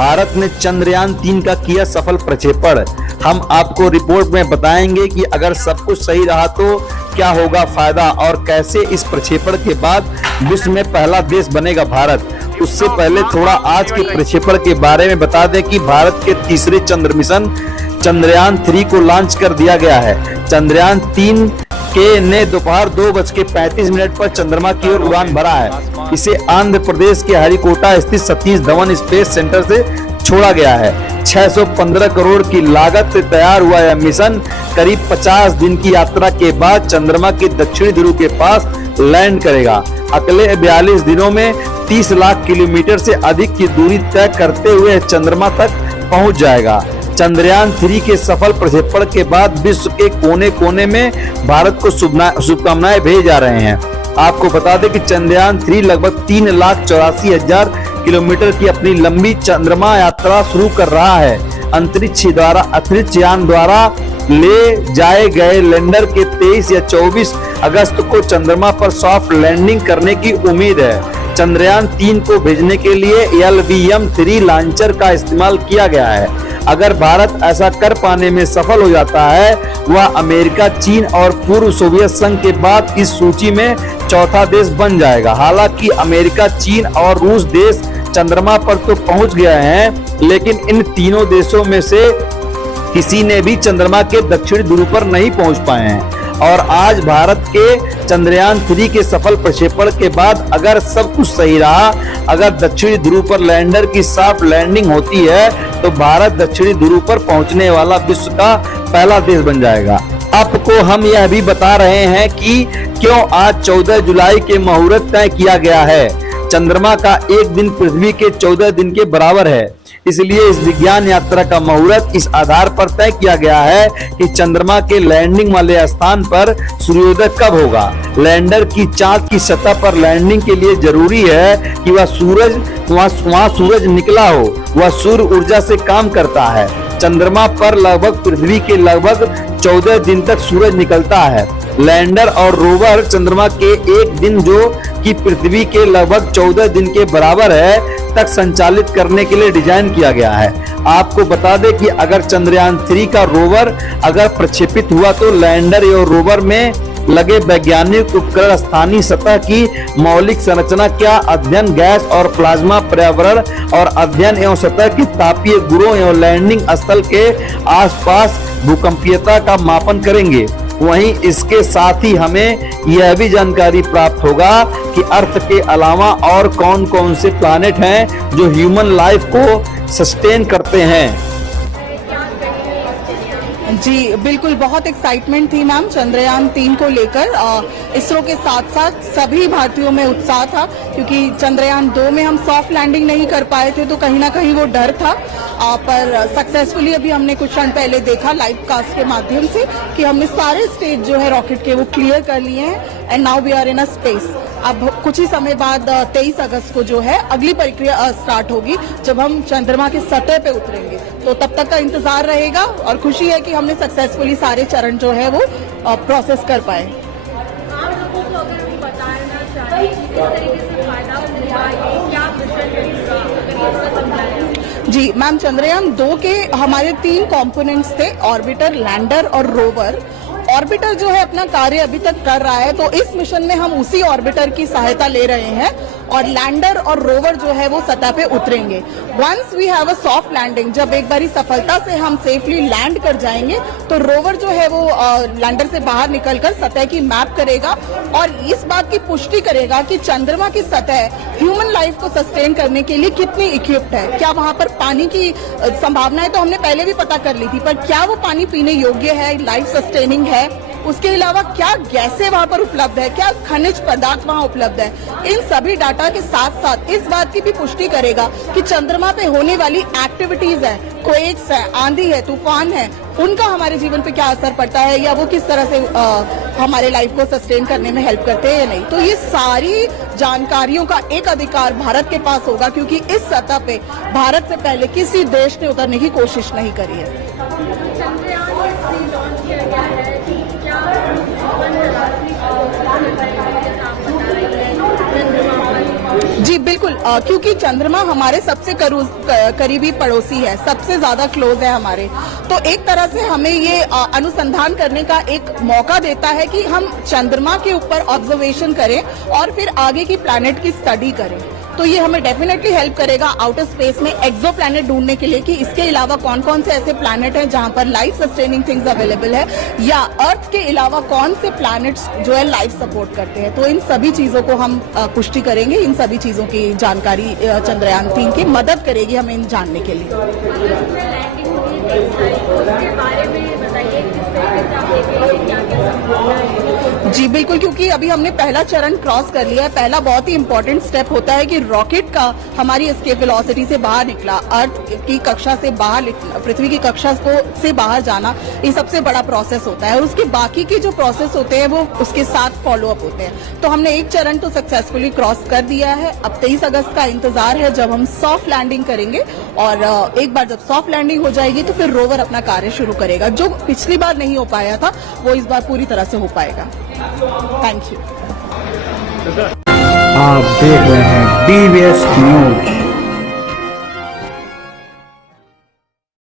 भारत ने चंद्रयान 3 का किया सफल प्रक्षेपण। हम आपको रिपोर्ट में बताएंगे कि अगर सब कुछ सही रहा तो क्या होगा फायदा और कैसे इस प्रक्षेपण के बाद विश्व में पहला देश बनेगा भारत। उससे पहले थोड़ा आज के प्रक्षेपण के बारे में बता दें कि भारत के तीसरे चंद्र मिशन चंद्रयान 3 को लॉन्च कर दिया गया है। चंद्रयान 3 ने दोपहर 2:35 पर चंद्रमा की ओर उड़ान भरा है। इसे आंध्र प्रदेश के हरिकोटा स्थित सतीश धवन स्पेस सेंटर से छोड़ा गया है। 615 करोड़ की लागत से तैयार हुआ यह मिशन करीब 50 दिन की यात्रा के बाद चंद्रमा के दक्षिणी ध्रुव के पास लैंड करेगा। अगले 42 दिनों में 30 लाख किलोमीटर से अधिक की दूरी तय करते हुए चंद्रमा तक पहुंच जाएगा। चंद्रयान 3 के सफल प्रक्षेपण के बाद विश्व के कोने कोने में भारत को शुभकामनाएं भेजे जा रहे हैं। आपको बता दें कि चंद्रयान 3 लगभग 3,84,000 किलोमीटर की अपनी लंबी चंद्रमा यात्रा शुरू कर रहा है। अंतरिक्ष यान द्वारा ले जाए गए लैंडर के 23 या 24 अगस्त को चंद्रमा पर सॉफ्ट लैंडिंग करने की उम्मीद है। चंद्रयान 3 को भेजने के लिए LVM-3 लॉन्चर का इस्तेमाल किया गया है। अगर भारत ऐसा कर पाने में सफल हो जाता है, वह अमेरिका, चीन और पूर्व सोवियत संघ के बाद इस सूची में चौथा देश बन जाएगा। हालांकि अमेरिका, चीन और रूस देश चंद्रमा पर तो पहुंच गए हैं, लेकिन इन तीनों देशों में से किसी ने भी चंद्रमा के दक्षिणी ध्रुव पर नहीं पहुंच पाए हैं। और आज भारत के चंद्रयान 3 के सफल प्रक्षेपण के बाद अगर सब कुछ सही रहा, अगर दक्षिणी ध्रुव पर लैंडर की सॉफ्ट लैंडिंग होती है तो भारत दक्षिणी ध्रुव पर पहुंचने वाला विश्व का पहला देश बन जाएगा। आपको हम यह भी बता रहे हैं कि क्यों आज 14 जुलाई के मुहूर्त तय किया गया है। चंद्रमा का एक दिन पृथ्वी के 14 दिन के बराबर है। इसलिए इस विज्ञान यात्रा का मुहूर्त इस आधार पर तय किया गया है कि चंद्रमा के लैंडिंग वाले स्थान पर सूर्योदय कब होगा। लैंडर की चांद की सतह पर लैंडिंग के लिए जरूरी है कि वहाँ सूरज निकला हो। वह सूर्य ऊर्जा से काम करता है। चंद्रमा पर लगभग पृथ्वी के लगभग 14 दिन तक सूरज निकलता है। लैंडर और रोवर चंद्रमा के एक दिन जो कि पृथ्वी के लगभग 14 दिन के बराबर है तक संचालित करने के लिए डिजाइन किया गया है। आपको बता दें कि अगर चंद्रयान 3 का रोवर अगर प्रक्षेपित हुआ तो लैंडर और रोवर में लगे वैज्ञानिक उपकरण स्थानीय सतह की मौलिक संरचना क्या अध्ययन, गैस और प्लाज्मा पर्यावरण और अध्ययन एवं सतह की तापीय गुणों एवं लैंडिंग स्थल के आसपास भूकंपीयता का मापन करेंगे। वहीं इसके साथ ही हमें यह भी जानकारी प्राप्त होगा कि अर्थ के अलावा और कौन कौन से प्लैनेट हैं जो ह्यूमन लाइफ को सस्टेन करते हैं। जी बिल्कुल, बहुत एक्साइटमेंट थी मैम चंद्रयान 3 को लेकर। इसरो के साथ साथ सभी भारतीयों में उत्साह था, क्योंकि चंद्रयान 2 में हम सॉफ्ट लैंडिंग नहीं कर पाए थे तो कहीं ना कहीं वो डर था। पर सक्सेसफुली अभी हमने कुछ क्षण पहले देखा लाइव कास्ट के माध्यम से कि हमने सारे स्टेज जो है रॉकेट के वो क्लियर कर लिए हैं and now we are in a space. अब कुछ ही समय बाद 23 अगस्त को जो है अगली प्रक्रिया स्टार्ट होगी, जब हम चंद्रमा की सतह पे उतरेंगे। तो तब तक का इंतजार रहेगा और खुशी है कि हमने सक्सेसफुली सारे चरण जो है वो प्रोसेस कर पाए। आप लोगों को अगर भी बताना चाहिए कि किस तरीके से फायदा होगा, ये क्या जी मैम, चंद्रयान 2 के हमारे 3 कंपोनेंट्स थे, ऑर्बिटर, लैंडर और रोवर। ऑर्बिटर जो है अपना कार्य अभी तक कर रहा है, तो इस मिशन में हम उसी ऑर्बिटर की सहायता ले रहे हैं और लैंडर और रोवर जो है वो सतह पे उतरेंगे। Once we have a soft landing, जब एक बारी सफलता से हम सेफली लैंड कर जाएंगे तो रोवर जो है वो लैंडर से बाहर निकलकर सतह की मैप करेगा और इस बात की पुष्टि करेगा कि चंद्रमा की सतह ह्यूमन लाइफ को सस्टेन करने के लिए कितनी इक्विप्ड है। क्या वहां पर पानी की संभावना है तो हमने पहले भी पता कर ली थी, पर क्या वो पानी पीने योग्य है, लाइफ सस्टेनिंग है। उसके अलावा क्या गैसें वहां पर उपलब्ध है, क्या खनिज पदार्थ वहां उपलब्ध है। इन सभी डाटा के साथ साथ इस बात की भी पुष्टि करेगा कि चंद्रमा पे होने वाली एक्टिविटीज है, क्वेक्स है, आंधी है, तूफान है, उनका हमारे जीवन पे क्या असर पड़ता है या वो किस तरह से हमारे लाइफ को सस्टेन करने में हेल्प करते हैं या नहीं। तो ये सारी जानकारियों का एक अधिकार भारत के पास होगा, क्योंकि इस सतह पे भारत से पहले किसी देश ने उतरने की कोशिश नहीं करी है। जी बिल्कुल, क्योंकि चंद्रमा हमारे सबसे करीबी पड़ोसी है, सबसे ज्यादा क्लोज है हमारे, तो एक तरह से हमें ये अनुसंधान करने का एक मौका देता है कि हम चंद्रमा के ऊपर ऑब्जर्वेशन करें और फिर आगे की प्लैनेट की स्टडी करें। तो ये हमें डेफिनेटली हेल्प करेगा आउटर स्पेस में एक्सो प्लैनेट ढूंढने के लिए कि इसके अलावा कौन कौन से ऐसे प्लैनेट हैं जहां पर लाइफ सस्टेनिंग थिंग्स अवेलेबल है, या अर्थ के अलावा कौन से प्लैनेट्स जो है लाइफ सपोर्ट करते हैं। तो इन सभी चीजों को हम पुष्टि करेंगे, इन सभी चीजों की जानकारी चंद्रयान 3 की मदद करेगी हमें इन जानने के लिए। अगर उसमें लैंडिंग होगी नेक्स्ट टाइम, तो उसके बारे में बताइए किस तरीके से आप देख रहे हैं, क्या क्या संभावना है? जी बिल्कुल, क्योंकि अभी हमने पहला चरण क्रॉस कर लिया है। पहला बहुत ही इंपॉर्टेंट स्टेप होता है कि रॉकेट का हमारी एस्केप वेलोसिटी से बाहर निकला, अर्थ की कक्षा से बाहर निकला, पृथ्वी की कक्षा को से बाहर जाना, ये सबसे बड़ा प्रोसेस होता है और उसके बाकी के जो प्रोसेस होते हैं वो उसके साथ फॉलो अप होते हैं। तो हमने एक चरण तो सक्सेसफुली क्रॉस कर दिया है। अब 23 अगस्त का इंतजार है जब हम सॉफ्ट लैंडिंग करेंगे, और एक बार जब सॉफ्ट लैंडिंग हो जाएगी तो फिर रोवर अपना कार्य शुरू करेगा। जो पिछली बार नहीं हो पाया था वो इस बार पूरी तरह से हो पाएगा। Thank you. आप देख रहे हैं DVS न्यूज।